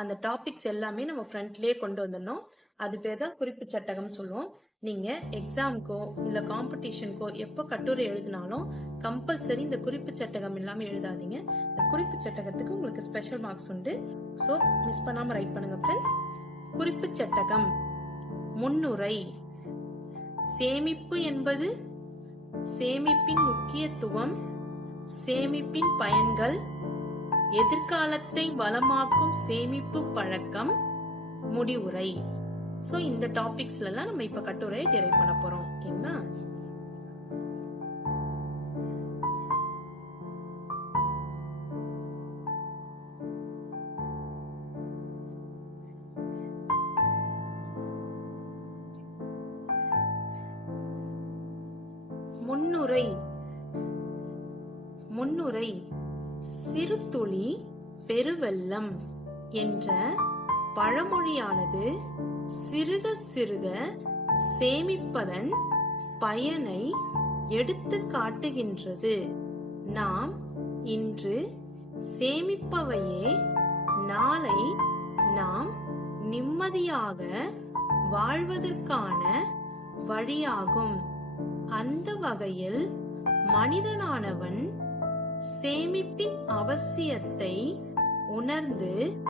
அந்த டாபிக்ஸ் எல்லாமே நம்ம ஃப்ரண்ட்லயே கொண்டு வந்துடணும். அது பேர் தான் குறிப்பு சட்டகம் சொல்லுவோம். நீங்க எக்ஸாமுக்கோ இல்ல காம்படிஷனுக்கோ எப்போ கட்டுரை எழுதினாலும் கம்பல்சரி இந்த குறிப்பு சட்டகம் இல்லாம எழுதாதீங்க. இந்த குறிப்பு சட்டகத்துக்கு உங்களுக்கு ஸ்பெஷல் மார்க்ஸ் உண்டு. ஸோ மிஸ் பண்ணாம ரைட் பண்ணுங்க ஃப்ரெண்ட்ஸ். குறிப்பு சட்டகம். முன்னுரை. சேமிப்பு என்பது சேமிப்பின் முக்கியத்துவம், சேமிப்பின் பயன்கள், எதிர்காலத்தை வளமாக்கும் சேமிப்பு பழக்கம், முடிவுரை. சோ இந்த டாபிக்ஸ்ல எல்லாம் நம்ம இப்ப கட்டுரையை டிரைவ் பண்ண போறோம். ஓகேங்களா? முன்னுரை. முன்னுரை. சிறுதுளி பெருவெள்ளம் என்ற பழமொழியானது சிறுக சிறுக சேமிப்பதன் பயனை எடுத்து காட்டுகின்றது. நாம் இன்று சேமிப்பவையே நாளை நாம் நிம்மதியாக வாழ்வதற்கான வழியாகும். அந்த வகையில் மனிதனானவன் சேமிப்பின் அவசியத்தை உணர்ந்து